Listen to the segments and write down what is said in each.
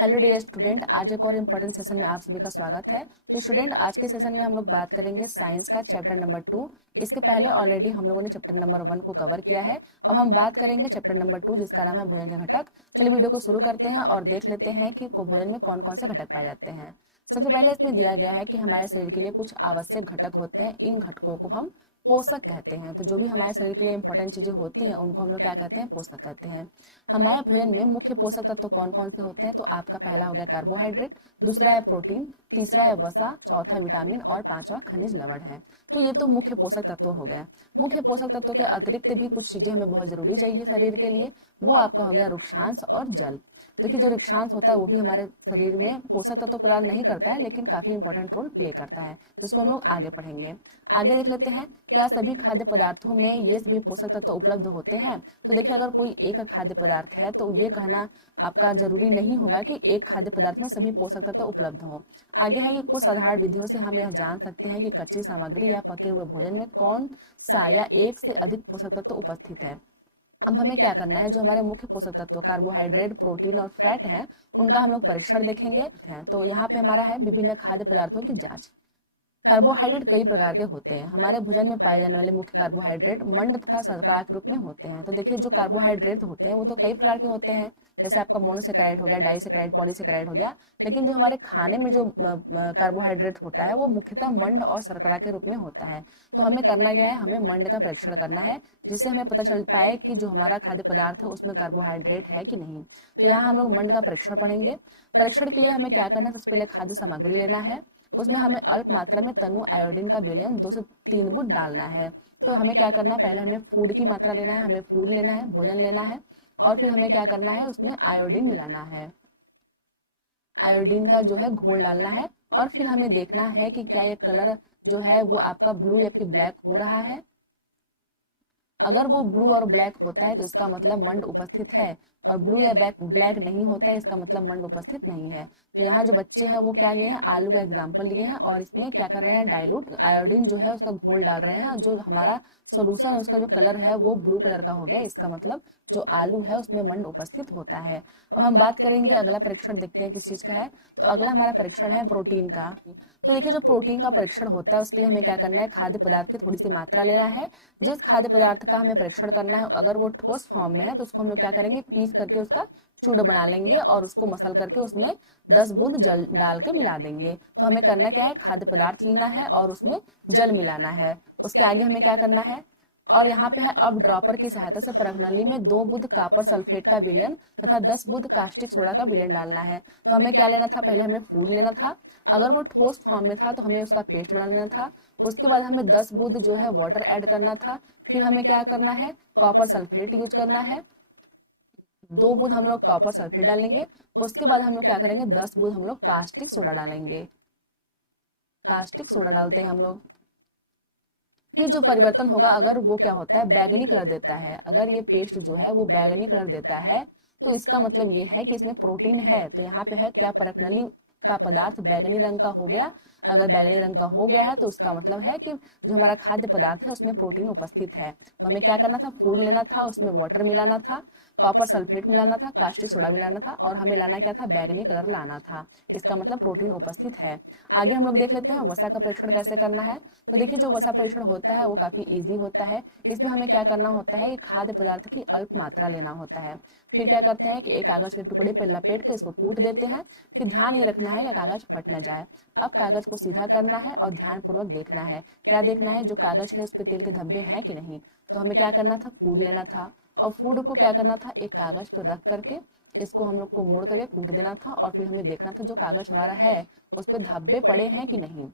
Hello dear student, आज एक और इम्पोर्टेंट सेशन में आप सभी का स्वागत है। तो स्टूडेंट, आज के सेशन में हम लोग बात करेंगे साइंस का चैप्टर नंबर 2। इसके पहले ऑलरेडी हम लोगों ने चैप्टर नंबर 1 को कवर किया है। अब हम बात करेंगे चैप्टर नंबर 2, जिसका नाम है भोजन के घटक। चलिए वीडियो को शुरू करते हैं और देख लेते हैं कि भोजन में कौन कौन से घटक पाए जाते हैं। सबसे पहले इसमें दिया गया है कि हमारे शरीर के लिए कुछ आवश्यक घटक होते हैं। इन घटकों को हम पोषक कहते हैं। तो जो भी हमारे शरीर के लिए इंपॉर्टेंट चीजें होती हैं उनको हम लोग क्या कहते हैं? पोषक कहते हैं। हमारे भोजन में मुख्य पोषक तत्व कौन कौन से होते हैं? तो आपका पहला हो गया कार्बोहाइड्रेट, दूसरा है प्रोटीन, तीसरा है वसा, चौथा विटामिन और पांचवा खनिज लवण है। तो ये तो मुख्य पोषक तत्व हो गया। मुख्य पोषक तत्वों के अतिरिक्त भी कुछ चीजें हमें बहुत जरूरी चाहिए शरीर के लिए। वो आपका हो गया वृक्षांश और जल। देखिए, जो वृक्षांश होता है वो भी हमारे शरीर में पोषक तत्व प्रदान नहीं करता है, लेकिन काफी इंपॉर्टेंट रोल प्ले करता है, जिसको हम लोग आगे पढ़ेंगे। आगे देख लेते हैं, क्या सभी खाद्य पदार्थों में ये सभी पोषक तत्व उपलब्ध होते हैं? तो देखिए, अगर कोई एक खाद्य पदार्थ है तो ये कहना आपका जरूरी नहीं होगा कि एक खाद्य पदार्थ में सभी पोषक तत्व उपलब्ध हो। आगे है कि कुछ साधारण विधियों से हम यह जान सकते हैं कि कच्ची सामग्री या पके हुए भोजन में कौन सा या एक से अधिक पोषक तत्व उपस्थित है। अब हमें क्या करना है, जो हमारे मुख्य पोषक तत्व कार्बोहाइड्रेट, प्रोटीन और फैट है, उनका हम लोग परीक्षण देखेंगे। तो यहाँ पे हमारा है विभिन्न खाद्य पदार्थों की जांच। कार्बोहाइड्रेट कई प्रकार के होते हैं। हमारे भोजन में पाए जाने वाले मुख्य कार्बोहाइड्रेट मंड तथा शर्करा के रूप में होते हैं। तो देखिए, जो कार्बोहाइड्रेट होते हैं वो तो कई प्रकार के होते हैं, जैसे आपका मोनोसेकेराइड हो गया, डाइसेकेराइड, पॉलीसेकेराइड हो गया। लेकिन जो हमारे खाने में जो कार्बोहाइड्रेट होता है वो मुख्यतः मंड और शर्करा के रूप में होता है। तो हमें करना क्या है, हमें मंड का परीक्षण करना है, जिससे हमें पता चल पाए कि जो हमारा खाद्य पदार्थ है उसमें कार्बोहाइड्रेट है कि नहीं। तो यहाँ हम लोग मंड का परीक्षण पढ़ेंगे। परीक्षण के लिए हमें क्या करना है, सबसे पहले खाद्य सामग्री लेना है। उसमें हमें अल्प मात्रा में तनु आयोडीन का विलयन 2 से 3 बूंद डालना है। तो हमें क्या करना है, पहले हमें फूड की मात्रा लेना है, हमें फूड लेना है, भोजन लेना है, और फिर हमें क्या करना है, उसमें आयोडीन मिलाना है। आयोडीन का जो है घोल डालना है, और फिर हमें देखना है कि क्या ये कलर जो है वो आपका ब्लू या फिर ब्लैक हो रहा है। अगर वो ब्लू और ब्लैक होता है तो इसका मतलब मंड उपस्थित है, और ब्लू या ब्लैक नहीं होता है इसका मतलब मंड उपस्थित नहीं है। तो यहाँ जो बच्चे हैं वो क्या लिए हैं, आलू का एग्जाम्पल लिए हैं, और इसमें क्या कर रहे हैं, डाइल्यूट आयोडीन जो है उसका घोल डाल रहे हैं, और जो हमारा सोल्यूशन है उसका जो कलर है वो ब्लू कलर का हो गया। इसका मतलब जो आलू है उसमें मंड उपस्थित होता है। अब हम बात करेंगे, अगला परीक्षण देखते हैं किस चीज का है। तो अगला हमारा परीक्षण है प्रोटीन का। तो देखिए, जो प्रोटीन का परीक्षण होता है उसके लिए हमें क्या करना है, खाद्य पदार्थ की थोड़ी सी मात्रा लेना है। जिस खाद्य पदार्थ का हमें परीक्षण करना है, अगर वो ठोस फॉर्म में है तो उसको हम लोग क्या करेंगे, पीस करके उसका चूड़ा बना लेंगे, और उसको मसल करके उसमें 10 बूंद जल डाल के मिला देंगे। तो हमें करना क्या है, खाद्य पदार्थ लेना है और उसमें जल मिलाना है। उसके आगे हमें क्या करना है, और यहाँ पे है, अब ड्रॉपर की सहायता से परखनली में 2 बूंद कॉपर सल्फेट का विलयन तथा 10 बूंद कास्टिक सोडा का विलयन डालना है। तो हमें क्या लेना था, पहले हमें फूड लेना था। अगर वो ठोस फॉर्म में था तो हमें उसका पेस्ट बना लेना था। उसके बाद हमें 10 बूंद जो है वाटर ऐड करना था। फिर हमें क्या करना है, कॉपर सल्फेट यूज करना है। 2 बूंद हम लोग कॉपर सल्फेट डालेंगे। उसके बाद हम लोग क्या करेंगे, 10 बूंद हम लोग कास्टिक सोडा डालेंगे। कास्टिक सोडा डालते हैं हम लोग। फिर जो परिवर्तन होगा, अगर वो क्या होता है, बैगनी कलर देता है, अगर ये पेस्ट जो है वो बैगनी कलर देता है तो इसका मतलब ये है कि इसमें प्रोटीन है। तो यहाँ पे है, क्या परखनली का पदार्थ बैगनी रंग का हो गया। अगर बैगनी रंग का हो गया है तो उसका मतलब है कि जो हमारा खाद्य पदार्थ है उसमें प्रोटीन उपस्थित है। तो हमें क्या करना था, फूड लेना था, उसमें वाटर मिलाना था, कॉपर सल्फेट मिलाना था, कास्टिक सोडा मिलाना था, और हमें लाना क्या था, बैगनी कलर लाना था। इसका मतलब प्रोटीन उपस्थित है। आगे हम लोग देख लेते हैं वसा का परीक्षण कैसे करना है। तो देखिए, जो वसा परीक्षण होता है वो काफी इजी होता है। इसमें हमें क्या करना होता है कि खाद्य पदार्थ की अल्प मात्रा लेना होता है। फिर क्या करते हैं कि एक कागज के टुकड़े पर लपेट के इसको कूट देते हैं। फिर ध्यान ये रखना है कि कागज फट न जाए। अब कागज को सीधा करना है और ध्यान पूर्वक देखना है। क्या देखना है, जो कागज है उस पर तेल के धब्बे हैं कि नहीं। तो हमें क्या करना था, फूड लेना था, और फूड को क्या करना था, एक कागज पर रख करके इसको हम लोग को मोड़ करके कूट देना था, और फिर हमें देखना था जो कागज हमारा है उस पर धब्बे पड़े हैं कि नहीं।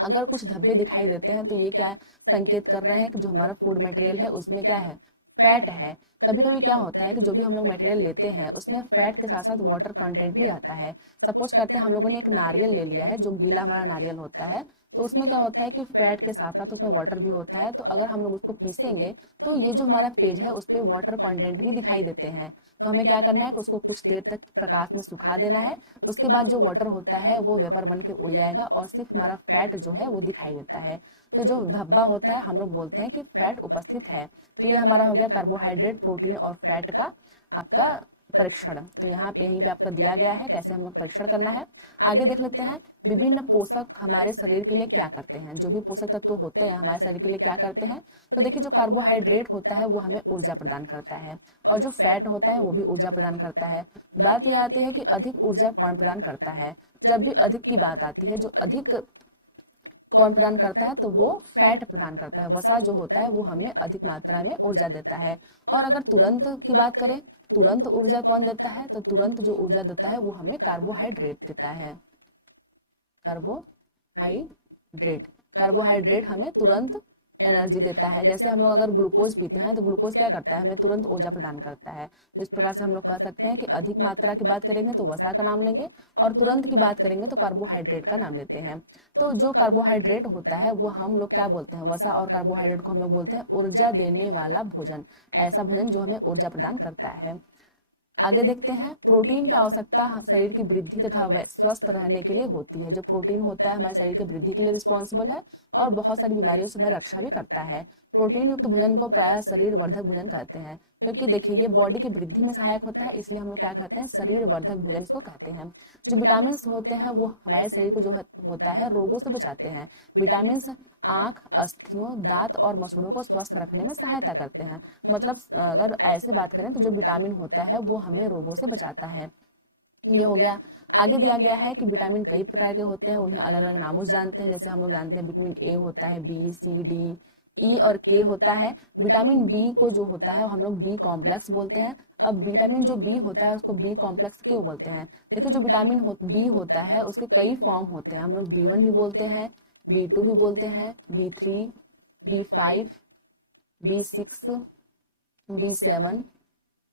अगर कुछ धब्बे दिखाई देते हैं तो ये क्या संकेत कर रहे हैं कि जो हमारा फूड मटेरियल है उसमें क्या है, फैट है। कभी कभी क्या होता है कि जो भी हम लोग मटेरियल लेते हैं उसमें फैट के साथ साथ वाटर कंटेंट भी आता है। सपोज करते हैं हम लोगों ने एक नारियल ले लिया है, जो गीला हमारा नारियल होता है, तो उसमें क्या होता है कि फैट के साथ साथ उसमें वाटर भी होता है। तो अगर हम लोग उसको पीसेंगे तो ये जो हमारा पेज है उस पर वाटर कंटेंट भी दिखाई देते हैं। तो हमें क्या करना है कि उसको कुछ देर तक प्रकाश में सुखा देना है। उसके बाद जो वाटर होता है वो वेपर बन के उड़ जाएगा, और सिर्फ हमारा फैट जो है वो दिखाई देता है। तो जो धब्बा होता है हम लोग बोलते हैं कि फैट उपस्थित है। तो ये हमारा हो गया कार्बोहाइड्रेट, प्रोटीन और फैट का आपका परीक्षण। तो यहाँ पे यहीं पे आपका दिया गया है कैसे हम लोग परीक्षण करना है। आगे देख लेते हैं विभिन्न पोषक हमारे शरीर के लिए क्या करते हैं। जो भी पोषक तत्व होते हैं हमारे शरीर के लिए क्या करते हैं, तो देखिए जो कार्बोहाइड्रेट होता है वो हमें ऊर्जा प्रदान करता है, और जो फैट होता है वो भी ऊर्जा प्रदान करता है। बात यह आती है कि अधिक ऊर्जा कौन प्रदान करता है। जब भी अधिक की बात आती है, जो अधिक कौन प्रदान करता है, तो वो फैट प्रदान करता है। वसा जो होता है वो हमें अधिक मात्रा में ऊर्जा देता है। और अगर तुरंत की बात करें, तुरंत ऊर्जा कौन देता है, तो तुरंत जो ऊर्जा देता है वो हमें कार्बोहाइड्रेट देता है। कार्बोहाइड्रेट कार्बोहाइड्रेट हमें तुरंत एनर्जी देता है। जैसे हम लोग अगर ग्लूकोज पीते हैं तो ग्लूकोज क्या करता है, हमें तुरंत ऊर्जा प्रदान करता है। तो इस प्रकार से हम लोग कह सकते हैं कि अधिक मात्रा की बात करेंगे तो वसा का नाम लेंगे, और तुरंत की बात करेंगे तो कार्बोहाइड्रेट का नाम लेते हैं। तो जो कार्बोहाइड्रेट होता है वो हम लोग क्या बोलते हैं, वसा और कार्बोहाइड्रेट को हम लोग बोलते हैं ऊर्जा देने वाला भोजन, ऐसा भोजन जो हमें ऊर्जा प्रदान करता है। आगे देखते हैं प्रोटीन की आवश्यकता शरीर की वृद्धि तथा स्वस्थ रहने के लिए होती है। जो प्रोटीन होता है हमारे शरीर की वृद्धि के लिए रिस्पॉन्सिबल है और बहुत सारी बीमारियों से हमें रक्षा भी करता है। प्रोटीन युक्त भोजन को प्रायः शरीर वर्धक भोजन कहते हैं, क्योंकि देखिए ये बॉडी की वृद्धि में सहायक होता है, इसलिए हम लोग क्या कहते हैं, शरीर वर्धक भोजन इसको कहते हैं। जो विटामिन होते हैं वो हमारे शरीर को जो होता है रोगों से बचाते हैं। विटामिन आंख, अस्थियों, दांत और मसूड़ों को स्वस्थ रखने में सहायता करते हैं। मतलब अगर ऐसे बात करें तो जो विटामिन होता है वो हमें रोगों से बचाता है। ये हो गया। आगे दिया गया है कि विटामिन कई प्रकार के होते हैं, उन्हें अलग अलग नामों से जानते हैं। जैसे हम लोग जानते हैं विटामिन ए होता है, बी, सी, डी, ई और के होता है। विटामिन बी को जो होता है हम लोग बी कॉम्प्लेक्स बोलते हैं। अब विटामिन जो बी होता है उसको बी कॉम्प्लेक्स क्यों बोलते हैं, देखिए जो विटामिन बी होता है उसके कई फॉर्म होते हैं। हम लोग B1 भी बोलते हैं, B2 भी बोलते हैं, B3, B5, B6, B7,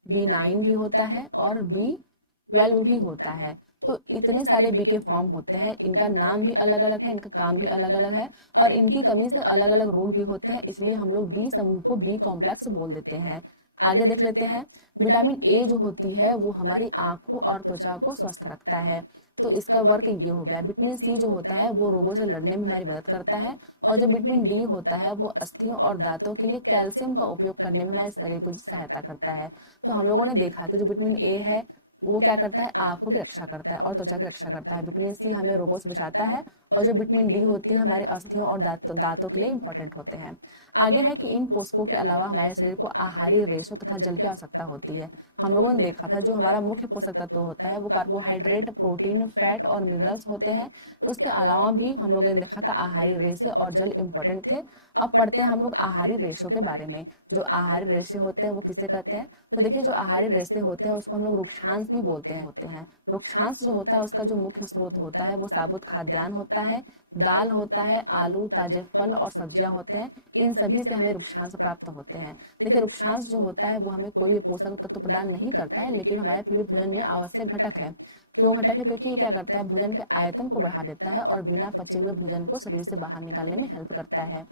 B9 भी होता है और B12 भी होता है। तो इतने सारे बी के फॉर्म होते हैं, इनका नाम भी अलग अलग है, इनका काम भी अलग अलग है, और इनकी कमी से अलग अलग रोग भी होते हैं, इसलिए हम लोग बी समूह को बी कॉम्प्लेक्स बोल देते हैं। आगे देख लेते हैं विटामिन ए जो होती है वो हमारी आंखों और त्वचा को स्वस्थ रखता है। तो इसका वर्क ये हो गया। विटामिन सी जो होता है वो रोगों से लड़ने में हमारी मदद करता है, और जो विटामिन डी होता है वो अस्थियों और दांतों के लिए कैल्शियम का उपयोग करने में हमारे शरीर को सहायता करता है। तो हम लोगों ने देखा कि जो विटामिन ए है वो क्या करता है, आंखों की रक्षा करता है और त्वचा की रक्षा करता है। विटामिन सी हमें रोगों से बचाता है, और जो विटामिन डी होती है हमारे अस्थियों और दांतों के लिए इंपॉर्टेंट होते हैं। आगे है कि इन पोषकों के अलावा हमारे शरीर को आहारी रेशों तथा जल की आवश्यकता होती है। हम लोगों ने देखा था जो हमारा मुख्य पोषक तत्व होता है वो कार्बोहाइड्रेट, प्रोटीन, फैट और मिनरल्स होते हैं। उसके अलावा भी हम लोगों ने देखा था आहारी रेशे और जल इंपॉर्टेंट थे। अब पढ़ते हैं हम लोग आहारी रेशों के बारे में। जो आहारी रेशे होते हैं वो किसे कहते हैं, तो देखिए जो आहारी रेशे होते हैं उसको हम लोग रुक्षांश भी बोलते हैं। रुक्षांश जो होता है उसका जो मुख्य स्रोत होता है वो साबुत खाद्यान्न होता है, दाल होता है, आलू, ताजे फल और सब्जियां होते हैं। इन सभी से हमें रुक्षांश प्राप्त होते हैं। देखिए रुक्षांश जो होता है वो हमें कोई भी पोषक तत्व प्रदान नहीं करता है, लेकिन हमारे फिर भी भोजन में आवश्यक घटक है। क्यों घटक है, क्योंकि ये क्या करता है, भोजन के आयतन को बढ़ा देता है और बिना पचे हुए भोजन को शरीर से बाहर निकालने में हेल्प करता है।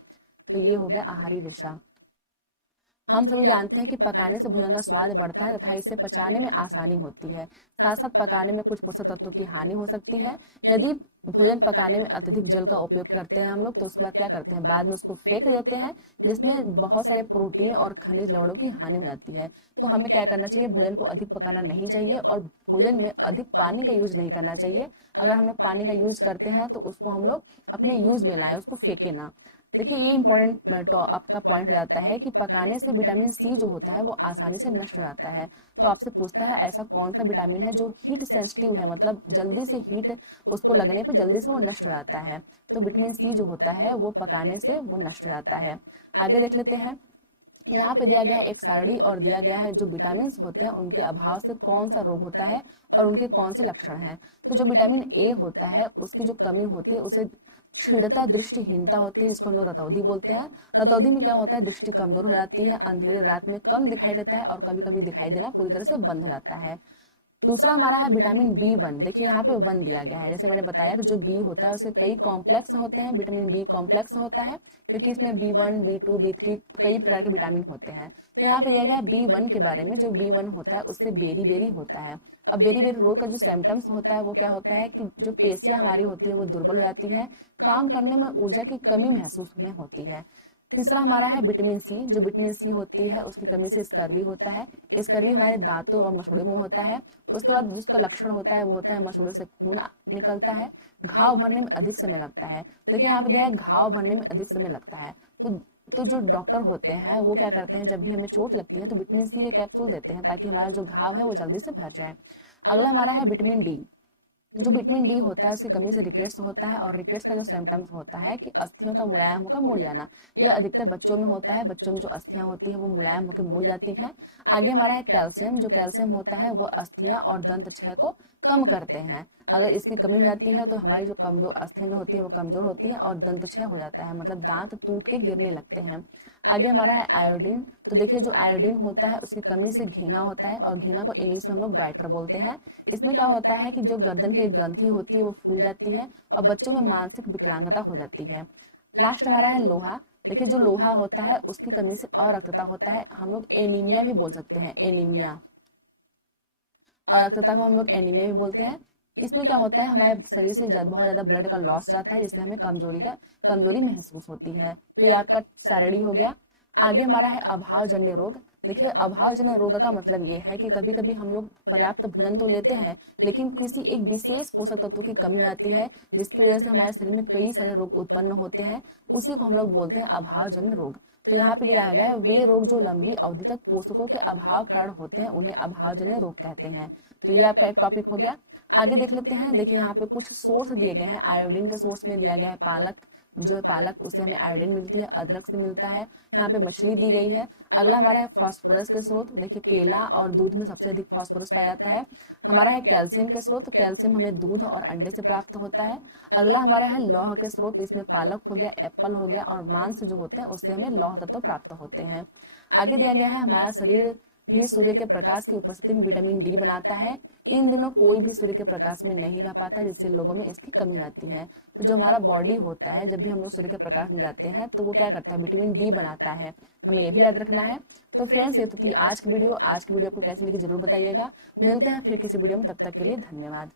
तो ये हो गया आहारी रेशा। हम सभी जानते हैं कि पकाने से भोजन का स्वाद बढ़ता है तथा इससे पचाने में आसानी होती है। साथ साथ पकाने में कुछ पोषक तत्वों की हानि हो सकती है। यदि भोजन पकाने में अत्यधिक जल का उपयोग करते हैं हम लोग, तो उसके बाद क्या करते हैं, बाद में उसको फेंक देते हैं, जिसमें बहुत सारे प्रोटीन और खनिज लवणों की हानि हो जाती है। तो हमें क्या करना चाहिए, भोजन को अधिक पकाना नहीं चाहिए और भोजन में अधिक पानी का यूज नहीं करना चाहिए। अगर हम लोग पानी का यूज करते हैं तो उसको हम लोग अपने यूज में लाएं, उसको फेंके ना। देखिए ये इंपॉर्टेंट आपका पॉइंट हो जाता है कि पकाने से विटामिन सी जो होता है वो आसानी से नष्ट हो जाता है। तो आपसे पूछता है ऐसा कौन सा विटामिन है जो हीट सेंसिटिव है, मतलब जल्दी से हीट उसको लगने पे जल्दी से वो नष्ट हो जाता है। तो विटामिन सी जो होता है वो पकाने से वो नष्ट हो जाता है। आगे देख लेते हैं। यहाँ पे दिया गया है एक सारणी और दिया गया है जो विटामिन होते हैं उनके अभाव से कौन सा रोग होता है और उनके कौन से लक्षण हैं। तो जो विटामिन ए होता है उसकी जो कमी होती है उसे क्षीणता, दृष्टिहीनता होती है, जिसको हम लोग रतौंधी बोलते हैं। रतौंधी में क्या होता है, दृष्टि कमजोर हो जाती है, अंधेरे रात में कम दिखाई देता है और कभी कभी दिखाई देना पूरी तरह से बंद हो जाता है। दूसरा हमारा है विटामिन B1। देखिए यहाँ पे 1 दिया गया है। जैसे मैंने बताया कि जो बी होता है उसके कई कॉम्प्लेक्स होते हैं, विटामिन बी कॉम्प्लेक्स होता है, क्योंकि इसमें B1, B2, B3 कई प्रकार के विटामिन होते हैं। तो यहाँ पे दिया गया है B1 के बारे में। जो B1 होता है उससे बेरी बेरी होता है। अब बेरी बेरी रोग का जो सिम्टम्स होता है वो क्या होता है कि जो पेशियां हमारी होती है वो दुर्बल हो जाती है, काम करने में ऊर्जा की कमी महसूस में होती है। तीसरा हमारा है विटामिन सी। जो विटामिन सी होती है उसकी कमी से स्कर्वी होता है। स्कर्वी हमारे दांतों और मसूड़ों में होता है। उसके बाद जिसका लक्षण होता है वो होता है मसूड़ों से खून निकलता है। घाव भरने में अधिक समय लगता है। देखिए यहाँ पे दिया है घाव भरने में अधिक समय लगता है। तो जो डॉक्टर होते हैं वो क्या करते हैं, जब भी हमें चोट लगती है तो विटामिन सी के कैप्सूल देते हैं ताकि हमारा जो घाव है वो जल्दी से भर जाए। अगला हमारा है विटामिन डी। जो विटामिन डी होता है उसकी कमी से रिकेट्स होता है, और रिकेट्स का जो सिम्टम्स होता है कि अस्थियों का मुलायम होकर मुड़ जाना। ये अधिकतर बच्चों में होता है। बच्चों में जो अस्थियां होती है वो मुलायम होकर मुड़ जाती हैं। आगे हमारा है कैल्शियम। जो कैल्शियम होता है वो अस्थियां और दंत क्षय को कम करते हैं। अगर इसकी कमी हो जाती है तो हमारी जो कमजोर अस्थियां जो होती है वो कमजोर होती है और दंत क्षय हो जाता है, मतलब दांत टूट के गिरने लगते हैं। आगे हमारा है आयोडीन। तो देखिए जो आयोडीन होता है उसकी कमी से घेंगा होता है, और घेंगा को इंग्लिश में हम लोग गाइटर बोलते हैं। इसमें क्या होता है कि जो गर्दन की ग्रंथि होती है वो फूल जाती है और बच्चों में मानसिक विकलांगता हो जाती है। लास्ट हमारा है लोहा। देखिए जो लोहा होता है उसकी कमी से अरक्तता होता है, हम लोग एनीमिया भी बोल सकते हैं, एनीमिया। और रक्तता को हम लोग एनीमिया भी बोलते हैं। इसमें क्या होता है, हमारे शरीर से बहुत ज्यादा ब्लड का लॉस जाता है, जिससे हमें कमजोरी महसूस होती है। तो ये आपका सारणी हो गया। आगे हमारा है अभावजन्य रोग। देखिए अभावजन्य रोग का मतलब ये है कि कभी कभी हम लोग पर्याप्त भोजन तो लेते हैं लेकिन किसी एक विशेष पोषक तत्व की कमी आती है, जिसकी वजह से हमारे शरीर में कई सारे रोग उत्पन्न होते हैं। उसी को हम लोग बोलते हैं अभावजन्य रोग। तो यहाँ पे दिया गया है वे रोग जो लंबी अवधि तक पोषकों के अभाव कारण होते हैं उन्हें अभावजन्य रोग कहते हैं। तो ये आपका एक टॉपिक हो गया। आगे देख लेते हैं। देखिए यहाँ पे कुछ सोर्स दिए गए हैं। आयोडीन के सोर्स में दिया गया है पालक। जो है पालक उससे हमें आयोडीन मिलती है, अदरक से मिलता है। यहाँ पे मछली दी गई है। अगला हमारा है फास्फोरस के स्रोत। देखिए केला और दूध में सबसे अधिक फास्फोरस पाया जाता है। हमारा है कैल्शियम के स्रोत। कैल्शियम हमें दूध और अंडे से प्राप्त होता है। अगला हमारा है लौह के स्रोत। इसमें पालक हो गया, एप्पल हो गया, और मांस जो होते हैं उससे हमें लौह तत्व प्राप्त होते हैं। आगे दिया गया है हमारा शरीर भी सूर्य के प्रकाश की उपस्थिति में विटामिन डी बनाता है। इन दिनों कोई भी सूर्य के प्रकाश में नहीं रह पाता, जिससे लोगों में इसकी कमी आती है। तो जो हमारा बॉडी होता है, जब भी हम लोग सूर्य के प्रकाश में जाते हैं तो वो क्या करता है, विटामिन डी बनाता है। हमें ये भी याद रखना है। तो फ्रेंड्स ये तो थी आज की वीडियो। आज की वीडियो आपको कैसी लगी जरूर बताइएगा। मिलते हैं फिर किसी वीडियो में, तब तक के लिए धन्यवाद।